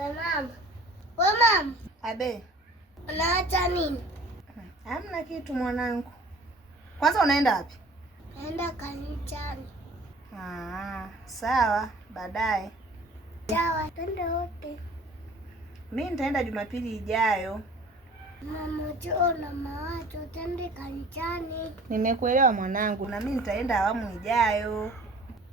We mama. Abe. Unaacha nini? Hamna kitu mwanangu. Kwanza unaenda wapi? Naenda kanisani. Sawa, baadaye. Sawa, twende wote. Mimi nitaenda Jumapili ijayo. Mama, njoo na mawazo twende kanisani. Nimekuelewa mwanangu, na mimi nitaenda awamu ijayo.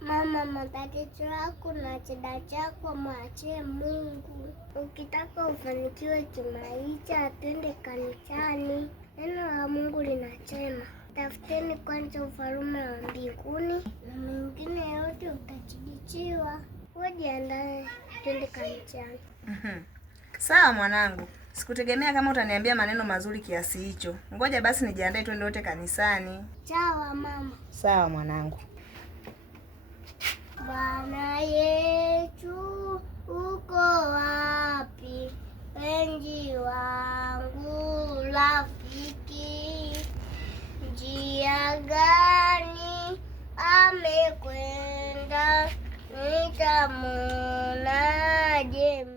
Mama, matatizo yako na shida chako mwachie Mungu. Ukitaka ufanikiwe kimaisha, twende kanisani. Neno la Mungu linasema, tafuteni kwanza ufalme wa mbinguni na mengine yote utajibiwa. Jiandae, twende kanisani. Sawa mwanangu. Sikutegemea kama utaniambia maneno mazuri kiasi hicho. Ngoja basi nijiandae twende wote kanisani. Sawa mama. Sawa mwanangu. Bwana Yesu uko wapi? Mpenzi wangu rafiki, njia gani amekwenda? Nitamuonaje?